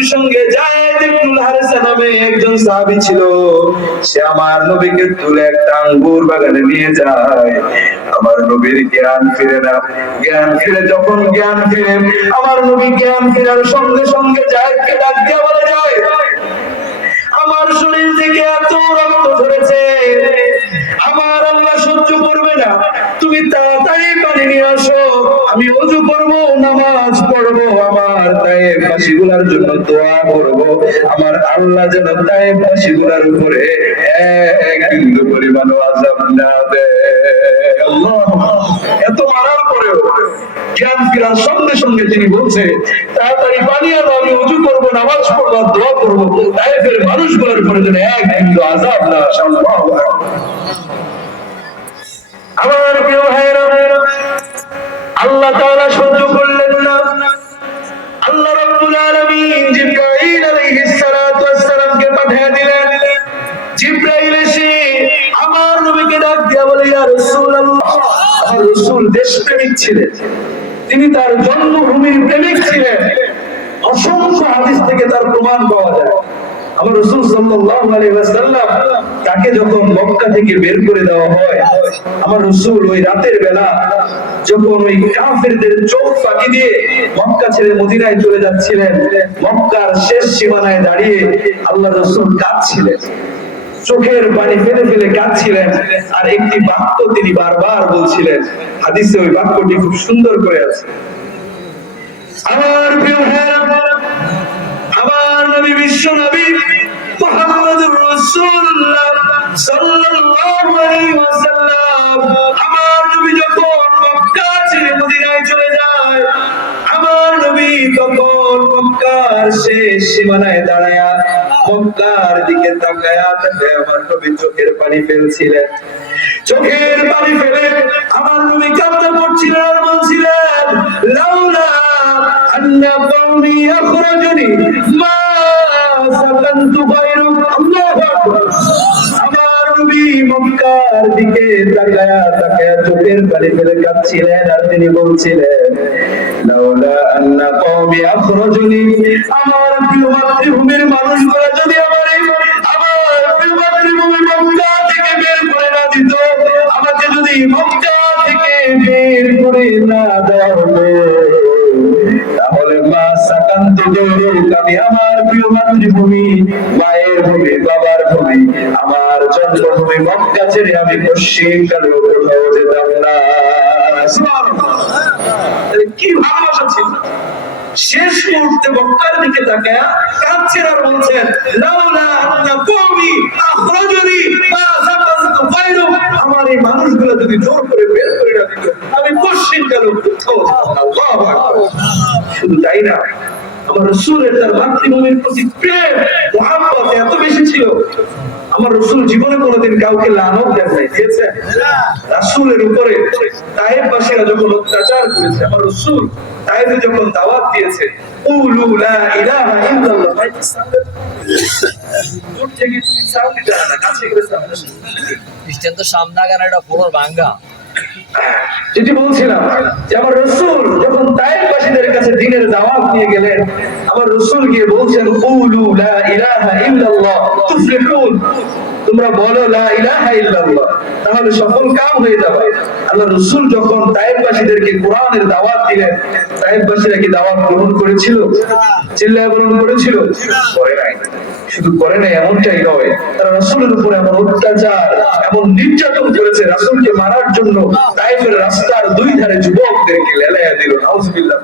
নবীর সঙ্গে যায়েদ ইবনুল হারিসা নামে একজন সাহাবী ছিল। সে আমার নবীকে তুলে একটা আঙ্গুর বাগানে নিয়ে যায়। আমার নবীর জ্ঞান ফিরে না। যখন জ্ঞান ফিরে, আমার নবী জ্ঞান ফেরার সঙ্গে সঙ্গে যায়েদকে ডাক দিয়ে বলে, যায় আমার শরীর থেকে এত রক্ত ঝরেছে, আমার আল্লাহ সহ্য করবে না, তুমি তাড়াতাড়ি পানি নিয়ে আসো, আমি ওযু করব, নামাজ পড়বো, আমার তায়েফবাসীগুলোর জন্য দোয়া করব, আমার আল্লাহ যেন তায়েফবাসীগুলোর উপরে এক বিন্দু পরিমাণও আযাব না দেয়। আল্লাহ! এত মারার পরেও জ্ঞান ফেরার সঙ্গে সঙ্গে তিনি বলছে, তাড়াতাড়ি পানি আনো, আমি ওযু করবো, নামাজ পড়বো, দোয়া করবো, তায়েফের মানুষগুলোর উপরে যেন এক বিন্দু আযাব না আসে। আমার প্রিয় ভাইরা, আল্লাহ তাআলা সহ্য করলেন না। আল্লাহ রাব্বুল আলামিন জিবরাইল আলাইহিস সালাতু ওয়াস সালামকে পাঠিয়ে দিলেন। জিবরাইল এসে আমার নবীকে ডাক দিয়ে বলে, ইয়া রাসূলুল্লাহ, আমার রাসূল দেশপ্রেমিক ছিলেন, তিনি তার জন্মভূমির প্রেমিক ছিলেন। অসংখ্য হাদিস থেকে তার প্রমাণ পাওয়া যায়। আমার রাসূল সাল্লাল্লাহু আলাইহি ওয়াসাল্লাম তাকে যখন মক্কা থেকে বের করে দেওয়া হয়, আমার রাসূল ওই রাতের বেলা যখন ওই কাফেরদের চোখ ফাঁকি দিয়ে মক্কা ছেড়ে মদিনায় চলে যাচ্ছিলেন, মক্কার শেষ সীমানায় দাঁড়িয়ে আল্লাহর রাসূল কাঁদছিলেন, চোখের পানি ফেলে ফেলে কাঁদছিলেন। আর একটি বাক্য তিনি বারবার বলছিলেন, হাদিসে ওই বাক্যটি খুব সুন্দর করে আছে। আমার প্রিয় ভাইরা, আমার নবী, বিশ্ব নবী মুহাম্মদুর রাসূলুল্লাহ সাল্লাল্লাহু আলাইহি ওয়াসাল্লাম, আমার নবী যখন মক্কা ছেড়ে মদিনায় চলে যায়, আমার নবী তখন মক্কার শেষ সীমানায় দাঁড়ায়া মক্কার দিকে তাকায়া তাকায়া আমার নবী চোখের পানি ফেলছিলেন। চোখের পানি ফেলে আমার নবী কান্না করছিলেন আর বলছিলেন, লাউলা আন্না কওমি আখরাজুনি মা সাকানতু গায়রুক। আল্লাহু আকবার। আমার নবী মক্কার দিকে তাকায়া তাকায়া চোখের পানি ফেলে কাঁদছিলেন আর তিনি বলছিলেন, লাউলা আন্না কওমি আখরাজুনি, আমার প্রিয় মাতৃভূমির মানুষগুলো যদি আমার প্রিয় মাতৃভূমি মক্কা থেকে বের করে না দিত, আমাকে যদি মক্কা থেকে বের করে না দেওয়া হতো, তাহলে মা সাকান্তু গায়রুক, আমি আমার প্রিয় মাতৃভূমি, মায়ের ভূমি, বাবার ভূমি, আমার জন্মভূমি মক্কা ছেড়ে আমি পশ্চিম কালেও কোথাও যেতাম না। সুবহানাল্লাহ! কি ভালোবাসা ছিল! শেষ মুহূর্তে মক্কার দিকে তাকায়া কাঁদছেন আর বলছেন, লাউলা আন্না কওমি আখরাজুনি মা সাকানতু গায়রুক, আমার এই মানুষগুলো যদি জোর করে বের করে না দিত, আমি পশ্চিম কালেও কোথাও যেতাম না। আল্লাহু আকবার! শুধু তাই না, আমার রাসূলের তার মাতৃভূমির প্রতি প্রেম মুহাব্বত এত বেশি ছিল, আমার রাসূল জীবনে কোনোদিন কাউকে লানত দেন নাই, দিয়েছেন? রাসূলের উপরে তায়েফবাসীরা যখন অত্যাচার করেছে, আমার রাসূল তায়েফে যখন দাওয়াত দিয়েছে, কুলু লা ইলাহা ইল্লাল্লাহ, দূর থেকে সাউন্ড দিতে না, কাছে গিয়ে সাউন্ড আসে। খ্রিস্টান তো সামনা গানাটা পুরো ভাঙ্গা। যেটি বলছিলাম যে আমার রাসূল যখন তায়েফবাসীদের কাছে দ্বীনের দাওয়াত নিয়ে গেলেন, আমার রাসূল গিয়ে বলছেন, কুলু লা ইলাহা ইল্লাল্লাহ তুফলিহুন, তোমরা বলো লা ইলাহা ইল্লাল্লাহ, তাহলে সফল কাম হয়ে যাবে। আল্লাহ রাসূল যখন তায়েফবাসীদেরকে কোরআনের দাওয়াত দিলেন, তায়েফবাসীরা কি দাওয়াত গ্রহণ করেছিল? চিল্লায়ে গ্রহণ করেছিল? করে নাই। শুধু করে নাই এমনটাই নয়, তারা রাসূলের উপরে এমন অত্যাচার, এমন নির্যাতন করেছে, রাসূলকে মারার জন্য তায়েফের রাস্তার দুই ধারে যুবকদেরকে লেলাইয়া দিল। নাউযুবিল্লাহ।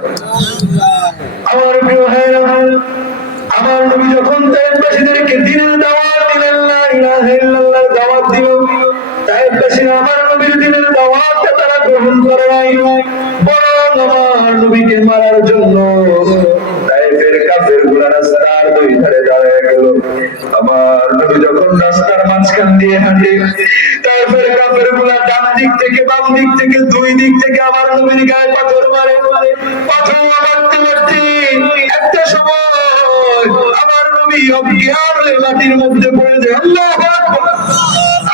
আমার প্রিয় ভাইরা, আমার নবী যখন তায়েফবাসীদেরকে দ্বীনের দাওয়াত দিলেন, লা ইলাহা ইল্লাল্লাহর দাওয়াত দিল, তায়েফবাসীরা আমার নবীর দ্বীনের দাওয়াতটা তারা গ্রহণ করে নাই, বরং আমার নবীকে মারার জন্য তায়েফের কাফেরগুলো রাস্তার দুই ধারে দাঁড়ায় গেল। আমার নবী যখন রাস্তার মাঝখান দিয়ে হাঁটে, তায়েফের কাফেরগুলো ডান দিক থেকে বাম দিক থেকে দুই দিক থেকে আমার নবীর গায়ে পাথর মারে। পাথর মারতে মারতে একটা সময় আমার নবী অজ্ঞান হয়ে মাটির মধ্যে পড়ে যায়। আল্লাহু আকবার!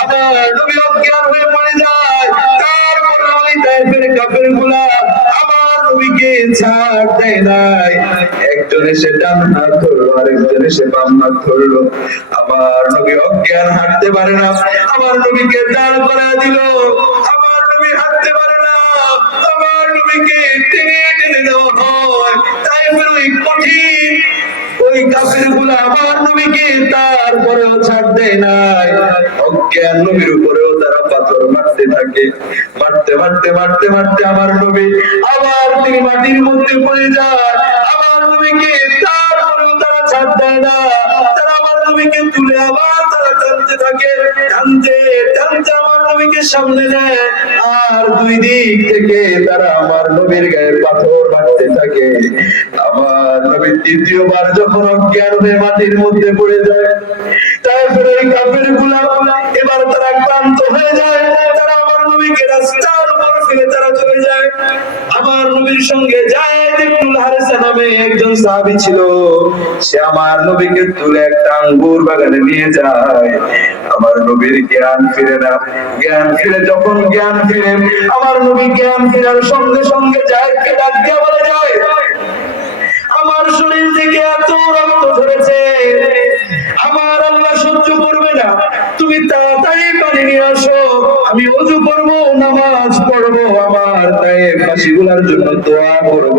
আমার নবী অজ্ঞান হয়ে পড়ে যায়। তারপর ওই তায়েফের কাফেরগুলো আমার নবীকে ছাড় দেয় নাই। একজন একজন এসে ডান হাত ধরলো, আরেকজন এসে বাম হাত ধরলো। আমার নবী অজ্ঞান, হাঁটতে পারে না, আমার নবীকে দাঁড় করায় দিল। আমার নবী হাঁটতে পারে না, আমার নবীকে টেনে টেনে দেওয়া হয়। তাই ওই কঠিন ওই কাফেরগুলো আমার নবীকে তারপরেও ছাড় দেয় নাই। অজ্ঞান নবীর উপরেও তারা পাথর মারতে থাকে। মারতে মারতে মারতে মারতে আমার নবী আবার তিনি মাটির মধ্যে পড়ে যায়। আমার নবীকে তারপরেও তারা ছাড় দেয় না। তারা আমার নবীকে তুলে আবার তারা টানতে থাকে। টানতে টানতে আমার নবীকে সামনে নেয়, আর দুই দিক থেকে তারা আমার নবীর গায়ে পাথর মারতে থাকে। আমার নবী তৃতীয়বার যখন অজ্ঞান হয়ে মাটির মধ্যে পড়ে যায়, তারপরে ওই কাফেরগুলা এবার তারা ক্লান্ত হয়ে যায়। তারা আমার নবীকে রাস্তার উপর ফেলে তারা চলে যায়। আমার নবীর সঙ্গে যায়েদ ইবনুল হারিসা নামে একজন সাহাবী ছিল। সে আমার নবীকে তুলে একটা আঙ্গুর বাগানে নিয়ে যায়। আমার নবীর জ্ঞান ফিরে না। জ্ঞান ফিরে যখন জ্ঞান ফিরে, আমার নবী জ্ঞান ফেরার সঙ্গে সঙ্গে যায়েদকে ডাক দিয়ে বলে, যায় আমার শরীর থেকে এত রক্ত ঝরেছে, আমার আল্লাহ সহ্য করবে না, তুমি তাড়াতাড়ি পানি নিয়ে আসো, আমি ওযু করব, নামাজ পড়ব, আমার তায়েব বাসীগুলোর জন্য দোয়া করব,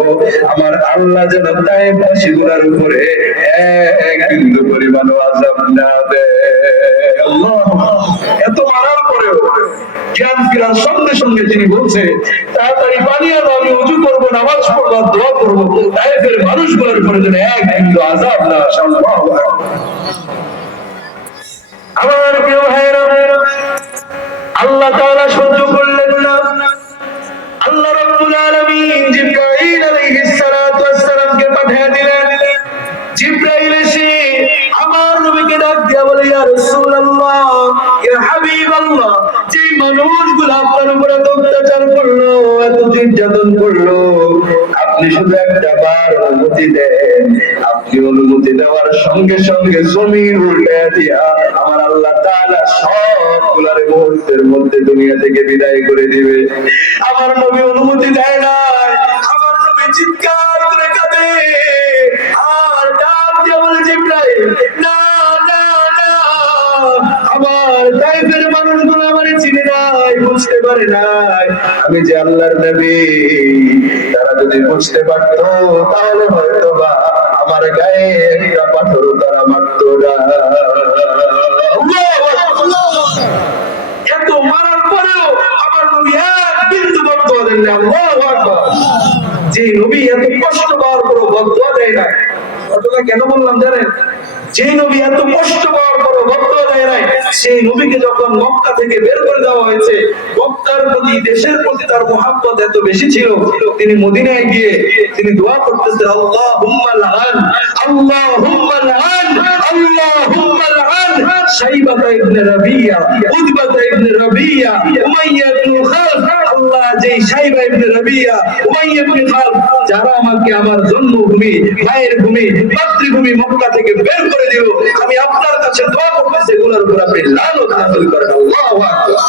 আমার আল্লাহ যেন তায়েব বাসীগুলোর উপরে এক বিন্দু পরিমাণ আযাব না দেয়। আল্লাহ! এত মারার পরেও জ্ঞান ফেরার সঙ্গে সঙ্গে তিনি বলছে, তাড়াতাড়ি পানি আনো, আমি ওযু করব, নামাজ পড়ব, দোয়া করব, তায়েফের মানুষগুলোর উপরে যেন এক বিন্দু আযাব না আসে। আল্লাহু আকবার। আমার প্রিয় ভাইরা, আল্লাহ তাআলা সহ্য করলেন না। আল্লাহ রাব্বুল আলামিন জিবরাইল আলাইহিস সালাতু ওয়াস সালামকে পাঠিয়ে দিলেন। জিবরাইল এসে আমার নবীকে ডাক দিয়া বলে, ইয়া রাসূলুল্লাহ, ইয়া হাবিবাল্লাহ, যে মানুষগুলো আপনার উপরে অত্যাচার করলো, এত নির্যাতন করলো, আপনি শুধু একটা বার অনুমতি দেন। আপনি অনুমতি দেওয়ার সঙ্গে সঙ্গে জমিন উল্টে দিয়া আমার আল্লাহ তাআলা সবগুলোর মুহূর্তের মধ্যে দুনিয়া থেকে বিদায় করে দিবে। আমার নবী অনুমতি দেয় না। আমার নবী চিৎকার করে কাঁদে আর ডাক দিয়ে বলে, জিবরাইল, না না না, আমার তায়েফের মানুষগুলো আমারে চিনে নাই, বুঝতে পারে নাই আমি যে আল্লাহর নবী। তারা যদি বুঝতে পারতো তাহলে হয়তো বা আমার গায়ে একটা পাথর তারা মারতো না। এত মারার পরেও আমার নবী এক বিন্দু বদদোয়া দেন না। আল্লাহু আকবার। যে নবী এত কষ্ট পাওয়ার পরও বদদোয়া দেয় না, ঘটনা কেন বললাম জানেন? যে নবী এত কষ্ট পাওয়ার পরও বদদোয়া দেয় নাই, সেই নবীকে যখন মক্কা থেকে বের করে দেওয়া হয়েছে, মক্কার প্রতি, দেশের প্রতি তার মুহাব্বত এত বেশি ছিল, তিনি মদিনায় গিয়ে তিনি দোয়া করতেছেন, আল্লাহুম্মা লাআন, আল্লাহুম্মা লাআন, আল্লাহুম্মা লাআন শাইবাতা ইবনে রাবিয়া, উতবাতা ইবনে রাবিয়া, উমাইয়া ইবনে খালফ। আল্লাহ, যেই শাইবা ইবনে রাবিয়া, উমাইয়া ইবনে খালফ, যারা আমাকে আমার জন্মভূমি, মায়ের ভূমি, মাতৃভূমি মক্কা থেকে বের করে দিল, আমি আপনার কাছে দোয়া করতেছি, এগুলোর উপর আপনি লানত নাযিল করেন। আল্লাহু আকবার।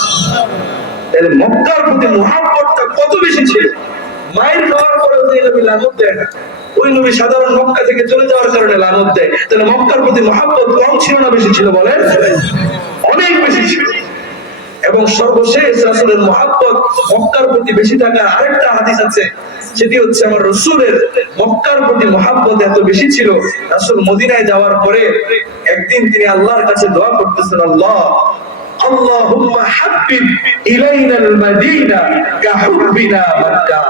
তাহলে মক্কার প্রতি মুহাব্বতটা কত বেশি ছিল। মায়ের খাওয়ার পরেও যে নবী লানত দেয় না, ওই নবী সাধারণ মক্কা থেকে চলে যাওয়ার কারণে লানত দেয়। তাহলে মক্কার প্রতি মুহাব্বত কম ছিল না বেশি ছিল বলেন? অনেক বেশি ছিল। এবং সর্বশেষ রাসূলের মুহাব্বত মক্কার প্রতি বেশি থাকার আরেকটা হাদিস আছে, সেটি হচ্ছে আমার রাসূলের মক্কার প্রতি মুহাব্বত এত বেশি ছিল, রাসূল মদিনায় যাওয়ার পরে একদিন তিনি আল্লাহর কাছে দোয়া করতেছেন, আল্লাহ, আল্লাহুম্মা হাব্বিব ইলাইনাল মাদিনা কাহুব্বিনা মক্কা।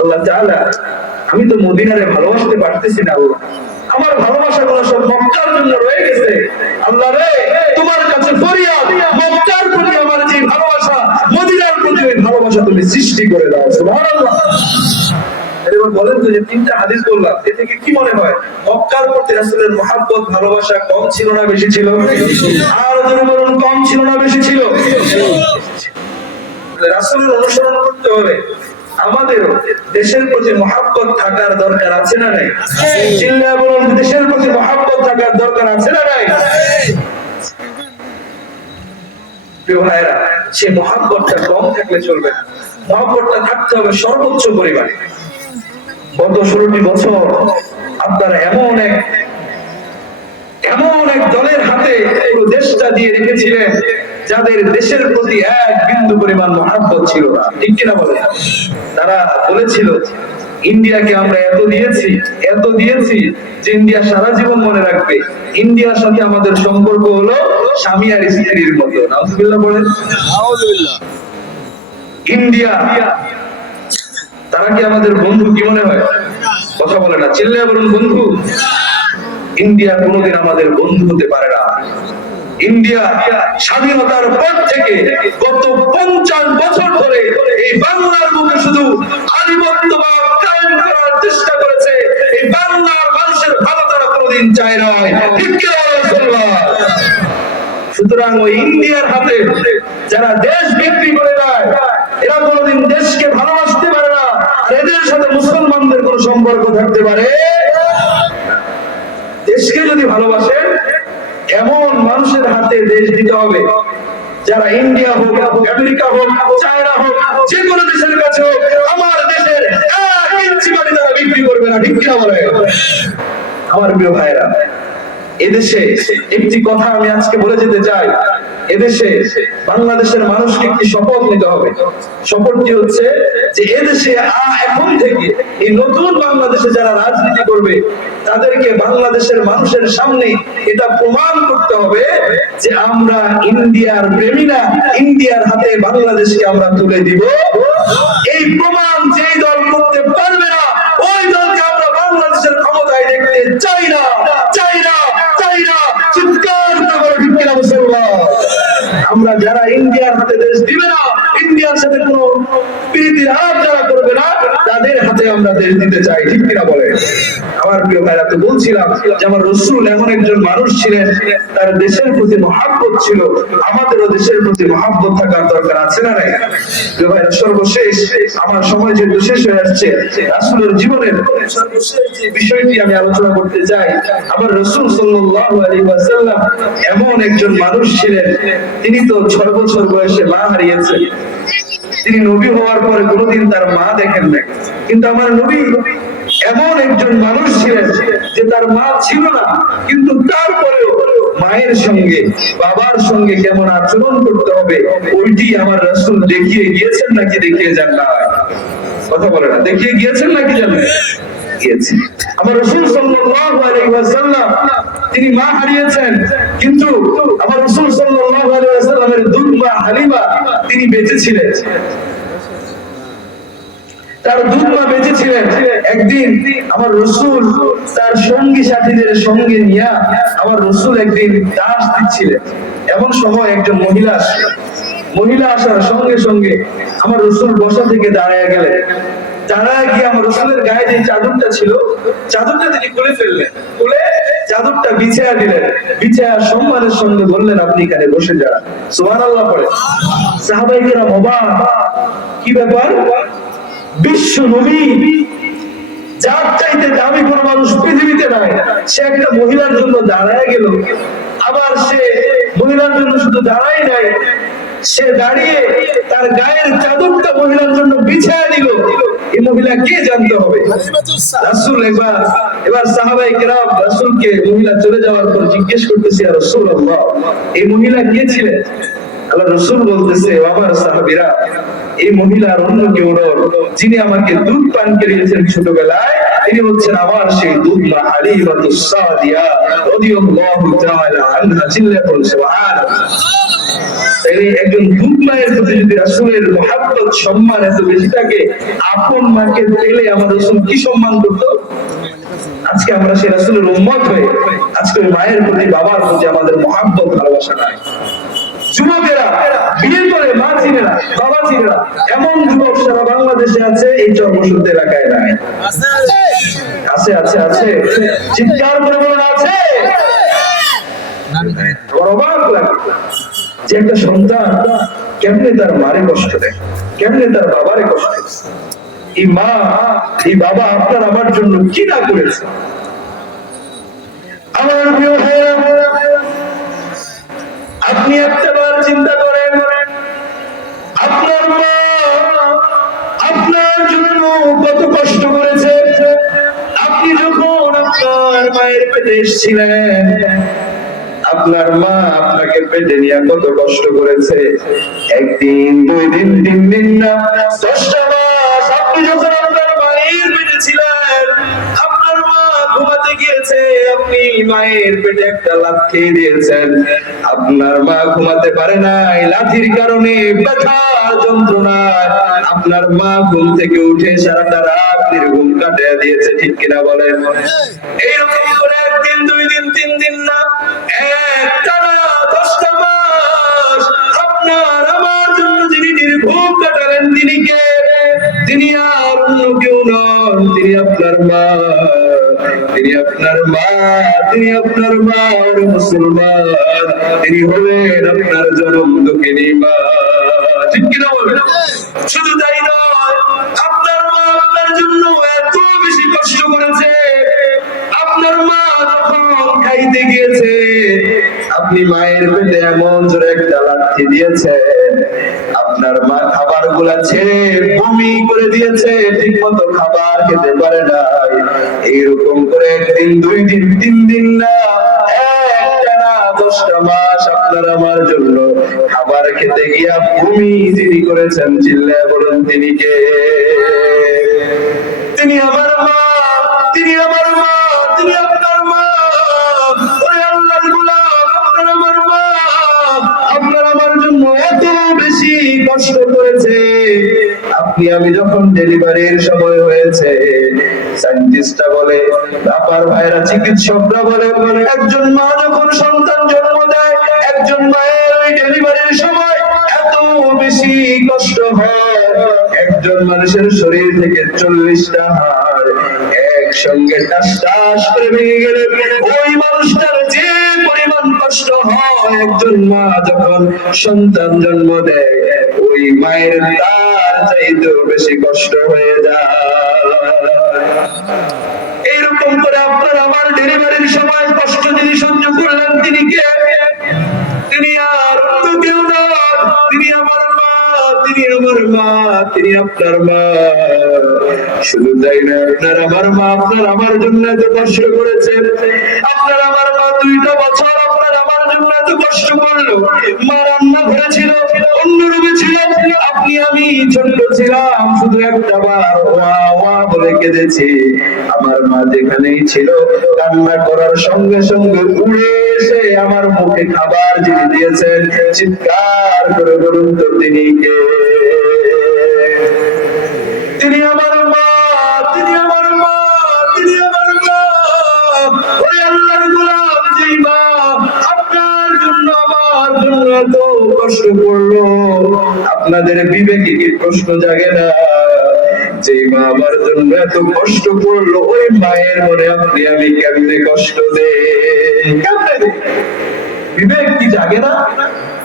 আল্লাহ তাআলা, আমি তো মদিনারে ভালোবাসতে পারতেছি না, আল্লাহ আমার ভালোবাসাগুলো সব মক্কার জন্য রয়ে গেছে। আল্লাহ রে, তোমার কাছে ফরিয়াদ, মক্কার প্রতি আমার যে ভালোবাসা, মদিনার প্রতি ওই ভালোবাসা তুমি সৃষ্টি করে দাও। সুবহানাল্লাহ। এবার বলেন তো, যে তিনটা হাদিস বললাম, এ থেকে কি মনে হয় মক্কার প্রতি রাসূলের মুহাব্বত, ভালোবাসা কম ছিল না বেশি ছিল? আর যদি বলুন, কম ছিল না বেশি ছিল? রাসূলের অনুসরণ করতে হলে আমাদেরও দেশের প্রতি মুহাব্বত থাকার দরকার আছে না নাই? চিল্লায়ে বলুন, দেশের প্রতি মুহাব্বত থাকার দরকার আছে না নাই? প্রিয় ভাইরা, সেই মুহাব্বতটা কম থাকলে চলবে না, মুহাব্বতটা থাকতে হবে সর্বোচ্চ পরিমাণে। গত 16টি বছর আপনারা এমন এক দলের হাতে পুরো দেশটা দিয়ে রেখেছিলেন যাদের দেশের প্রতি এক বিন্দু পরিমাণ মহাব্বত ছিল না, ঠিক কিনা বলে? তারা বলেছিল ইন্ডিয়াকে আমরা এত দিয়েছি যে ইন্ডিয়া সারা জীবন মনে রাখবে। ইন্ডিয়ার সাথে আমাদের সম্পর্ক হলো স্বামী আর স্ত্রীর মতো। নাউজুবিল্লাহ বলেন। ইন্ডিয়া তারা কি আমাদের বন্ধু? কি মনে হয়? কথা বলে না, চিল্লায় বলুন বন্ধু। ইন্ডিয়া কোনোদিন আমাদের বন্ধু হতে পারে না। ইন্ডিয়া স্বাধীনতার পর থেকে গত 50 বছর ধরে এই বাংলার বুকে শুধু আধিপত্যবাদ কায়েম করার চেষ্টা করেছে। এই বাংলার মানুষের ভালো তারা কোনোদিন চায় না। ঠিক কি বলেন? সুতরাং ওই ইন্ডিয়ার হাতে যারা দেশ বিক্রি করে দেয়, এরা কোনোদিন দেশকে ভালোবাসতে পারে না। আর এদের সাথে মুসলমানদের কোনো সম্পর্ক থাকতে পারে? দেশকে যদি ভালোবাসেন, এমন মানুষের হাতে দেশ দিতে হবে যারা ইন্ডিয়া হোক, আমেরিকা হোক, চায়না হোক, যে কোনো দেশের কাছে হোক, আমার দেশের 1 ইঞ্চি মাটি তারা বিক্রি করবে না। ঠিক কিনা বলে? আমার প্রিয় ভাইরা, এদেশে একটি কথা আমি আজকে বলে যেতে চাই। এদেশে বাংলাদেশের মানুষকে একটি শপথ নিতে হবে। শপথটি হচ্ছে যে এদেশে এখন থেকে এই নতুন বাংলাদেশে যারা রাজনীতি করবে তাদেরকে বাংলাদেশের মানুষের সামনে এটা প্রমাণ করতে হবে যে আমরা ইন্ডিয়ার প্রেমী না, ইন্ডিয়ার হাতে বাংলাদেশকে আমরা তুলে দিব। এই প্রমাণ যেই দল করতে পারবে না, ওই দলকে আমরা বাংলাদেশের ক্ষমতায় দেখতে চাই না। চিৎকার করে ঠিক কিনা মুসলমান? আমরা যারা ইন্ডিয়ার হাতে দেশ দিবে না, ইন্ডিয়ার সাথে কোনো প্রীতির আলাপ যারা করবে না, তাদের হাতে আমরা দেশ দিতে চাই। ঠিক কিনা বলে? আমার প্রিয় ভাইরা, তো বলছিলাম যে আমার রাসূল এমন একজন মানুষ ছিলেন, তার দেশের প্রতি মহব্বত ছিল। আমাদেরও দেশের প্রতি মহব্বত থাকার দরকার আছে না নাই? প্রিয় ভাইরা, সর্বশেষ আমার সময় যেহেতু শেষ হয়ে আসছে, রাসূলের জীবনের সর্বশেষ যে বিষয়টি আমি আলোচনা করতে চাই, আমার রাসূল সাল্লাল্লাহু আলাইহি ওয়াসাল্লাম এমন একজন মানুষ ছিলেন, তিনি তো 6 বছর বয়সে মা হারিয়েছেন। তিনি নবী হওয়ার পরে কোনোদিন তার মা দেখেন নাই। কিন্তু আমার নবী এমন একজন মানুষ ছিলেন যে তার মা ছিল না, কিন্তু তারপরেও মায়ের সঙ্গে বাবার সঙ্গে কেমন আচরণ করতে হবে ওইটি আমার রাসূল দেখিয়ে গিয়েছেন নাকি দেখিয়ে যান না? কথা বলে না, দেখিয়ে গিয়েছেন নাকি জানেন? গিয়েছে। আমার রাসূল সাল্লাল্লাহু আলাইহি ওয়াসাল্লাম তিনি মা হারিয়েছেন, কিন্তু আমার রাসূল সাল্লাল্লাহু আলাইহি ওয়াসাল্লামের দুধ মা হালিমা তিনি বেঁচে ছিলেন। তার দুধ মা বেঁচে ছিলেন। একদিন আমার রাসূল তার সঙ্গী সাথীদের সঙ্গে নিয়ে আমার রাসূল একদিন দাস দিচ্ছিলেন। এমন সময় একজন মহিলা আসার সঙ্গে সঙ্গে আমার রাসূল বসা থেকে দাঁড়ায় গেলেন। দাঁড়ায় গিয়ে আমার রাসূলের গায়ে যে চাদরটা ছিল, চাদরটা তিনি খুলে ফেললেন। খুলে চাদরটা বিছিয়ে দিলেন। বিছিয়ে সম্মানের সঙ্গে বললেন, আপনি এখানে বসে যান। সুবহানাল্লাহ পড়ে। সাহাবায়ে কেরাম অবাক, কি ব্যাপার? বিশ্ব নবী, যার চাইতে দামি কোন মানুষ পৃথিবীতে নাই, সে একটা মহিলার জন্য দাঁড়ায় গেল। আবার সে মহিলার জন্য শুধু দাঁড়াই নাই, সে দাঁড়িয়ে তার গায়ের চাদরটা মহিলার জন্য বিছিয়ে দিল। এই মহিলা কে জানতে হবে? রাসূল। এবার সাহাবায়ে কেরাম রাসূলকে মহিলা চলে যাওয়ার পর জিজ্ঞেস করতেছে, ইয়া রাসূলুল্লাহ, এই মহিলা কে ছিলেন? আল্লাহ রাসূল বলতেছে, আমার সাহাবীরা, এই মহিলার অন্য কেউ নন, যিনি আমাকে দুধ পান করিয়েছেন ছোটবেলায়, তিনি হচ্ছেন আমার সেই দুধ মা হালিমাতুস সাদিয়া রাদিয়াল্লাহু তাআলা আনহা। চিল্লাতুল সুবহানাল্লাহ। এই একজন দুধ মায়ের প্রতি যদি রাসূলের মহব্বত সম্মান এত বেশি থাকে, আপন মাকে পেলে আমার রাসূল কি সম্মান করতো? আজকে আমরা সেই রাসূলের উম্মত হয়ে আজকে মায়ের প্রতি বাবার প্রতি আমাদের মহব্বত ভালোবাসা নাই। যুবকেরা বিয়ে করে মা চিনে না, বাবা চিনে না, এমন যুবক সারা বাংলাদেশে আছে, এই চর্মশুদ্ধ এলাকায় নাই। আছে আছে আছে, চিৎকার করে বলেন আছে। অবাক লাগে যে একটা সন্তান কেমনে তার মারে কষ্ট দেয়, কেমনে তার বাবারে কষ্ট দেয়। এই মা, এই বাবা আপনার আমার জন্য কি না করেছে। আমার প্রিয় ভাইরা, আপনি একটাবার চিন্তা করেন, আপনার মা আপনার জন্য কত কষ্ট করেছে। আপনি যখন আপনার এসেছিলেন, আপনার মা আপনাকে পেটে নিয়ে কত কষ্ট করেছে। একদিন, 2 দিন, 3 দিন না, 10টা মাস আপনি যখন আপনার মায়ের পেটে ছিলেন, আপনার মা ঘুমাতে গিয়েছে, আপনি মায়ের পেটে একটা লাথি খেয়ে দিয়েছেন। আপনার মা ঘুমাতে পারে নাই, লাথির কারণে ব্যথা যন্ত্রণায় আপনার মা ঘুম থেকে উঠে সারাটা রাত নির্ঘুম কাটিয়ে দিয়েছে, ঠিক কিনা বলেন? এইরকম করে 1 দিন, 2 দিন, 3 দিন না, একটানা 10টা মাস আপনার আমার জন্য যিনি নির্ঘুম কাটালেন, তিনি কে? তিনি আর অন্য কেউ নন, তিনি আপনার মা। তিনি আপনার মা, তিনি আপনার মা, মুসলমান, তিনি হলেন আপনার জনম দুঃখিনী মা, ঠিক কিনা বলেন? শুধু তাই নয়, আপনার মা আপনার জন্য এত বেশি কষ্ট করেছে। আপনার মা যখন খাইতে গিয়েছে, আপনি মায়ের পেটে এমন জোরে একটা লাথি দিয়েছেন, আপনার মা খাবার গুলা ছেড়ে বমি করে দিয়েছে, ঠিক মতো খাবার খেতে পারে নাই। এইরকম করে 1 দিন, 2 দিন, 3 দিন না, একটানা 10টা মাস আপনার আমার জন্য খাবার খেতে গিয়া বমি যিনি করেছেন, চিল্লায় বলেন তিনি কে? তিনি আমার মা, তিনি আমার মা, তিনি আপনার মা। ওই আল্লাহর গোলাম, আপনার আমার মা আপনার আমার জন্য এত বেশি কষ্ট করেছে। আপনি আমি যখন ডেলিভারির সময় হয়েছে, সায়েন্টিস্টরা বলে, বাবার ভাইরা, চিকিৎসকরা বলে, একজন মা যখন সন্তান জন্ম দেয়, একজন মায়ের ওই ডেলিভারির সময় এত বেশি কষ্ট হয়, একজন মানুষের শরীর থেকে 40টা হাড় একসঙ্গে টাস টাস করে ভেঙে গেলে ওই মানুষটার যে পরিমাণ কষ্ট হয়, একজন মা যখন সন্তান জন্ম দেয়, ওই মায়ের তার চাইতেও বেশি কষ্ট হয়ে যায়। এইরকম করে আপনার আমার ডেলিভারির সময় কষ্ট যিনি সহ্য করলেন, তিনি কে? তিনি আর অন্য কেউ নন, তিনি আমার মা, তিনি আমার মা, তিনি আপনার মা। শুধু তাই না, আপনার আমার মা আপনার আমার জন্য এত কষ্ট করেছে। আপনার আমার মা 2টা বছর আপনার আমার জন্য এত কষ্ট করলো। মা রান্না ঘরেছিল, অন্য রুমে ছিল, আপনি আমি ছোট্ট ছিলাম, শুধু একটা বার ওয়া ওয়া বলে কেঁদেছি। আমার মা যেখানেই ছিল, রান্না করার সঙ্গে সঙ্গে উড়ে এসে আমার মুখে খাবার যিনি দিয়েছেন, চিৎকার করে বলুন তো তিনি কে? তিনি আমার মা, তিনি আমার মা, তিনি আমার মা। ওই আল্লাহর গোলাম, যেই মা আপনার জন্য আমার জন্য এত কষ্ট করলো, আপনাদের বিবেকে কি প্রশ্ন জাগে না? যে মা আমার জন্য এত কষ্ট করলো, ওই মায়ের মনে আপনি আমি কেমনে কষ্ট দেই? কেমনে দেই? বিবেক কি জাগে না?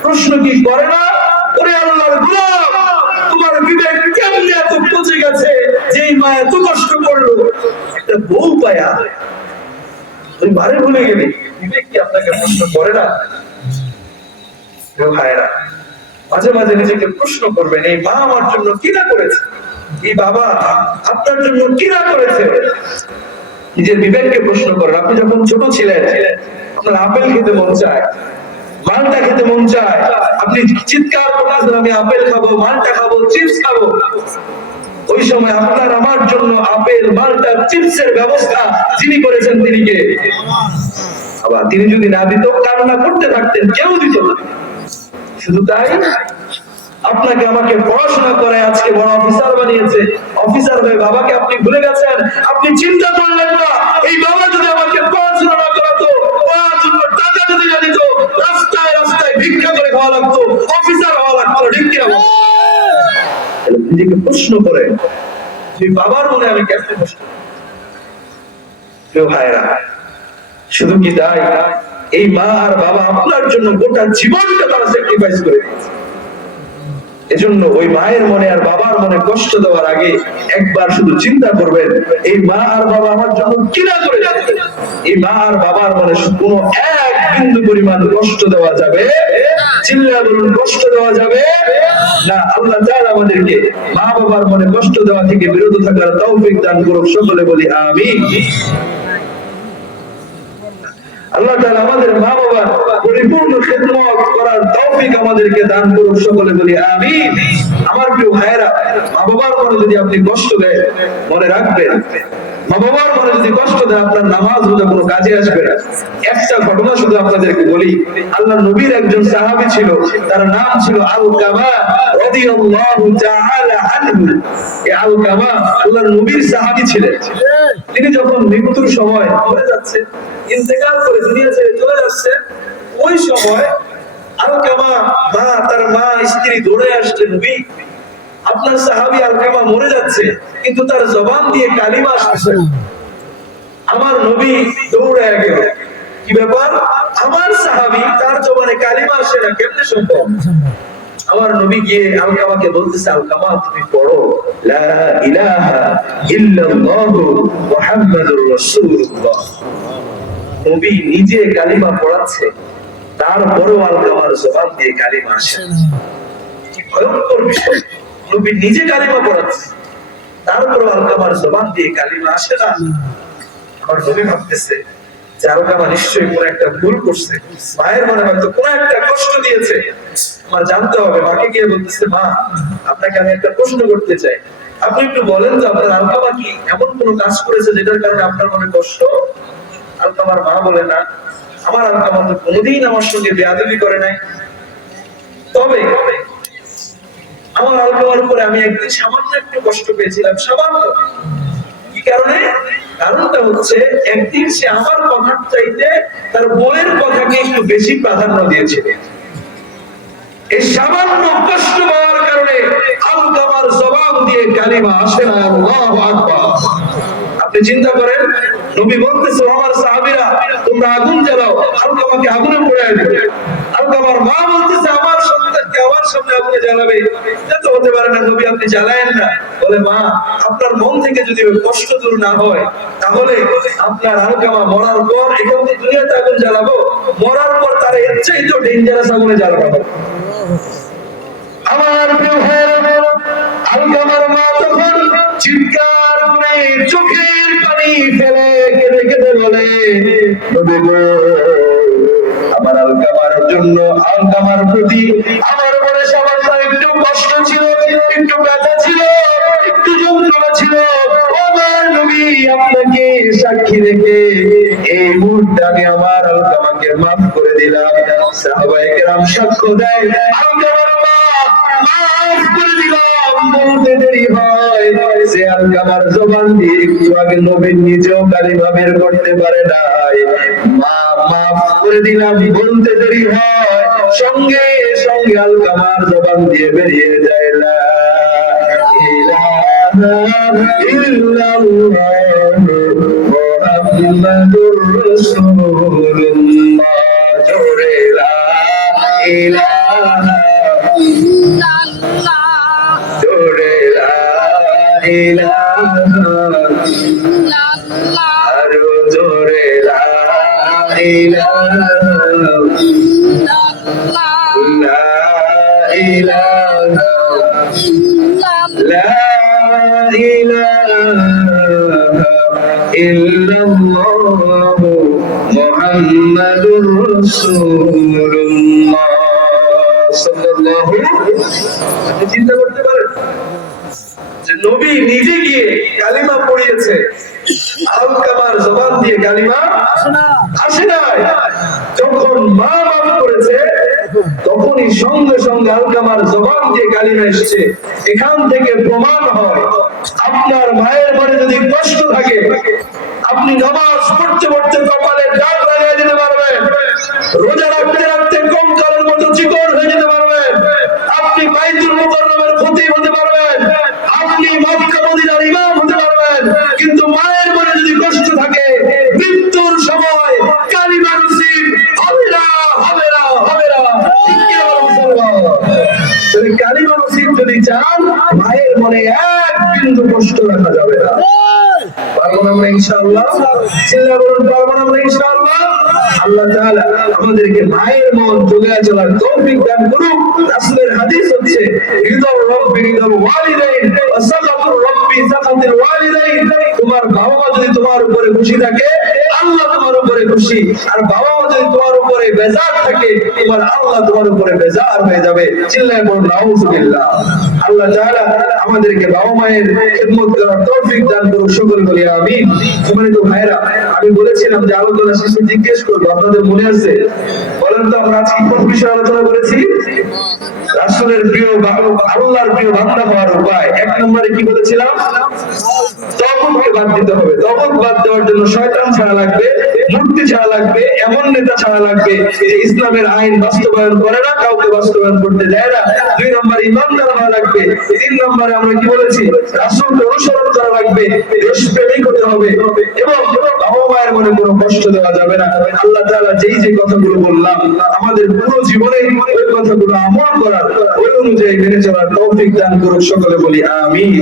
প্রশ্ন কি করে না? ওরে আল্লাহর গোলাম, তোমার বিবেক কেমনে এত পচে গেছে, যেই মা এত কষ্ট করলো, একটা বউ পায়া তুই মারে ভুলে গেলি? বিবেক কি আপনাকে প্রশ্ন করে না? ভাইরা, মাঝে মাঝে নিজেকে প্রশ্ন করবেন, এই মা আমার জন্য কি না করেছে, এই বাবা আপনার জন্য কি না করেছে। নিজের বিবেককে প্রশ্ন করেন। আপনি যখন ছোট ছিলেন, আপনার আপেল খেতে মন চায়, মালটা খেতে মন চায়, আপনি চিৎকার করতেছেন, আমি আপেল খাবো, মালটা খাবো, চিপস খাবো। ওই সময় আপনার আমার জন্য আপেল, মালটা, চিপসের ব্যবস্থা যিনি করেছেন, তিনি কে? আবার তিনি যদি না দিত, কান্না করতে থাকতেন, কেউ দিত না। শুধু তাই, আপনাকে আমাকে পড়াশোনা করে আজকে বড় অফিসার বানিয়েছে। অফিসার হয়ে বাবাকে আপনি ভুলে গেছেন। আপনি চিন্তা করলেন না, এই বাবা যদি আমাকে পড়াশোনা না করাতো, পড়ার জন্য টাকা যদি না দিত, রাস্তায় রাস্তায় ভিক্ষা করে খাওয়া লাগতো, অফিসার হওয়া লাগতো, ঠিক কি না? নিজেকে প্রশ্ন করে, যে বাবার মনে আমি কেমনে কষ্ট। প্রিয় ভাইরা, শুধু কি তাই, এই মা আর বাবা আপনার জন্য গোটা জীবনটা তারা স্যাক্রিফাইস করে দিয়েছে। এজন্য ওই মায়ের মনে আর বাবার মনে কষ্ট দেওয়ার আগে একবার শুধু চিন্তা করবেন, এই মা আর বাবা আমার জন্য কি না করে যাচ্ছে। এই মা আর বাবার মনে কোনো এক বিন্দু পরিমাণ কষ্ট দেওয়া যাবে? চিল্লায়া বলুন, কষ্ট দেওয়া যাবে না। আল্লাহ তাআলা আমাদেরকে মা বাবার মনে কষ্ট দেওয়া থেকে বিরত থাকার তৌফিক দান করুন, সকলে বলি আমিন। আল্লাহ তাআলা আমাদের মা বাবার পরিপূর্ণ খেদমত করার তৌফিক আমাদেরকে দান করুন, সকলে বলি আমিন। আমার প্রিয় ভাইরা, মা বাবার মনে যদি আপনি কষ্ট দেন, মনে রাখবেন মা বাবার মনে যদি কষ্ট দেয় আপনার নামাজ রোজা কোনো কাজে আসবে না। একটা ঘটনা শুধু আপনাদেরকে বলি। আল্লাহ নবীর একজন সাহাবী ছিল, তার নাম ছিল আলকামা রাদিয়াল্লাহু তাআলা আনহু। এই আলকামা আল্লাহর নবীর সাহাবী ছিলেন। তিনি যখন মৃত্যুর সময় মরে যাচ্ছে, ইন্তেকাল করে দুনিয়া ছেড়ে চলে যাচ্ছে, ওই সময় আলকামা তার মা স্ত্রী দৌড়ে আসছে, নবী আপনার সাহাবী আলকামা মরে যাচ্ছে, কিন্তু তার জবান দিয়ে কালিমা আসছে। আমার নবী দৌড়ে গেল, কি ব্যাপার, আমার সাহাবী তার জবানে কালিমা আসে না, কেমনে সম্ভব? আমার নবী গিয়ে আলকামাকে বলতেছে, আলকামা তুমি পড়ো লা ইলাহা ইল্লাল্লাহু মুহাম্মাদুর রাসূলুল্লাহ। নবী নিজে কালিমা পড়াচ্ছে, তারপরেও আলকামার জবান দিয়ে কালিমা আসে না। কি ভয়ঙ্কর বিষয়! নবী নিজে কালিমা পড়াচ্ছে, তারপরেও আলকামার জবান দিয়ে কালিমা আসে না। আমার নবী ভাবতেছে যে আলকামা নিশ্চয়ই কোনো একটা ভুল করছে, মায়ের মনে হয়তো কোনো একটা কষ্ট দিয়েছে, আমার জানতে হবে। মাকে গিয়ে বলতেছে, মা আপনাকে আমি একটা প্রশ্ন করতে চাই, আপনি একটু বলেন তো আপনার আলকামা কি এমন কোনো কাজ করেছে যেটার কারণে আপনার মনে কষ্ট? আলকামার মা বলে, না, আমার আলকামা তো কোনোদিন আমার সঙ্গে বেয়াদবি করে নাই, তবে আমার আলকামার উপরে আমি একদিন সামান্য একটু কষ্ট পেয়েছিলাম, সামান্য। কি কারণে? কারণটা হচ্ছে একদিন সে আমার কথার চাইতে তার বউয়ের কথাকে একটু বেশি প্রাধান্য দিয়েছিল। এই সামান্য কষ্ট পাওয়ার কারণে আলকামার জবান দিয়ে কালিমা আসে না। আল্লাহু আকবার। আপনি চিন্তা করেন, নবী বলতেছে, আমার সাহাবীরা তোমরা আগুন জ্বালাও, আলকামাকে আগুনে পোড়ায় দিও। আলকামার মা বলতেছে, আমার সন্তানকে আমার সামনে আগুনে জ্বালাবে, এটা তো হতে পারে না, নবী আপনি জ্বালায়েন না। বলে, মা আপনার মন থেকে যদি কষ্ট দূর না হয়, তাহলে আপনার আলকামা মরার পর এখান থেকে দুনিয়াতে আগুন জ্বালাবো, মরার পর তারা এর চাইতেও ডেঞ্জারাস আগুনে জ্বালাবো। আমার প্রিয় ভাইরা, আলকামার মা তখন চিৎকার করে চোখের পানি ফেলে কেঁদে কেঁদে বলে, নবী গো, আমার আলকামার জন্য, আলকামার প্রতি আমার মনে সামান্য একটু কষ্ট ছিল, একটু ব্যথা ছিল, একটু যন্ত্রণা ছিল। আমার নবী আপনাকে সাক্ষী রেখে এই মুহূর্তে আমি আমার আলকামাকে মাফ করে দিলাম। সাহাবায়ে কেরাম সাক্ষ্য দেয়, আলকামার মা মাফ করে দিলাম বলতে দেরি হয়, সে আলকামার জবান দিয়ে একটু আগে নবী নিজেও কালিমা বের করতে পারে নাই। মা মাফ করে দিলাম বলতে দেরি হয়, সঙ্গে সঙ্গে আলকামার জবান দিয়ে বেরিয়ে যায়, লা ইলাহা ইল্লাল্লাহু মুহাম্মাদুর রাসূলুল্লাহ। জোরে লা ইলাহা ইল্লাল্লাহ, জোরে লা ইলাহা ইল্লাল্লাহ, আরো জোরে লা ইলাহা ইল্লাল্লাহ, লা ইলাহা লা ইলাহা ইল্লাল্লাহু মুহাম্মাদুর রাসূলুল্লাহ সাল্লাল্লাহু। আপনি চিন্তা করতে পারেন যে নবী নিজে গিয়ে কালিমা পড়িয়েছে, আলকামার জবান দিয়ে কালিমা আসে না। যখন মা মাফ করেছে, তখনই সঙ্গে সঙ্গে আলকামার জবান দিয়ে কালিমা এসেছে। এখান থেকে প্রমাণ হয়, আপনার মায়ের মনে যদি কষ্ট থাকে, আপনি নামাজ পড়তে পড়তে কপালে দাগ লাগিয়ে দিতে পারবেন, রোজা রাখতে রাখতে কঙ্কালের মতো চিকন হয়ে যেতে পারবেন, আপনি বাইতুল মুকাররমের খতিব হতে পারবেন, আপনি মক্কা মদিনার ইমাম হতে পারবেন, কিন্তু মায়ের মনে যদি কষ্ট থাকে, মৃত্যুর সময় কালিমা নসিব হবে না, হবে না, হবে না। কালিমা নসিব যদি চান, মায়ের মনে এক বিন্দু কষ্ট রাখা যাবে না। পারবো না আমরা ইনশাআল্লাহ? চিল্লা বলুন, পারবো না আমরা ইনশাআল্লাহ? আল্লাহ তাআলা আমাদেরকে মায়ের মন জোগায়া চলার তৌফিক দান করুক। রাসূলের হাদিস হচ্ছে রিদাউ রাব্বি রিদাউ ওয়ালিদাইন ওয়া সাখাতুর রাব্বি সাখাতুল ওয়ালিদাইন। তোমার বাবা মা যদি তোমার উপরে খুশি থাকে, আল্লাহ তোমার উপরে খুশি। আর বাবা মা যদি তোমার উপরে বেজার থাকে, তোমার আল্লাহ তোমার উপরে বেজার হয়ে যাবে। চিল্লায়ে বলুন নাউযুবিল্লাহ। আল্লাহ তাআলা আমাদেরকে বাবা মায়ের খিদমত করার তৌফিক দান করুক, সকলে বলি আমিন। সম্মানিত ভাইরা, আমি বলেছিলাম যে আলোচনা শেষে জিজ্ঞেস করবো, আপনাদের মনে আছে? বলেন তো আমরা আজকে কোন বিষয়ে আলোচনা করেছি? রাসূলের প্রিয় আল্লাহর প্রিয় বান্দা হওয়ার উপায়। এক নম্বরে কি বলেছিলাম? তাগুতকে বাদ দিতে হবে। তাগুত বাদ দেওয়ার জন্য শয়তান ছাড়া লাগবে, মূর্তি ছাড়া লাগবে, এমন নেতা ছাড়া লাগবে যে ইসলামের আইন বাস্তবায়ন করে না, কাউকে বাস্তবায়ন করতে দেয় না। দুই নম্বরে ইমানদার হওয়া লাগবে। তিন নম্বরে আমরা কি বলেছি? রাসূলকে অনুসরণ করা লাগবে, দেশপ্রেমিক হতে হবে এবং বাবা মায়ের মনে কোনো কষ্ট দেওয়া যাবে না। আল্লাহ তাআলা যেই যে কথাগুলো বললাম, আমাদের পুরো জীবনে ওই কথাগুলো আমল করার, ওই অনুযায়ী মেনে চলার তৌফিক দান করুক, সকলে বলি আমিন।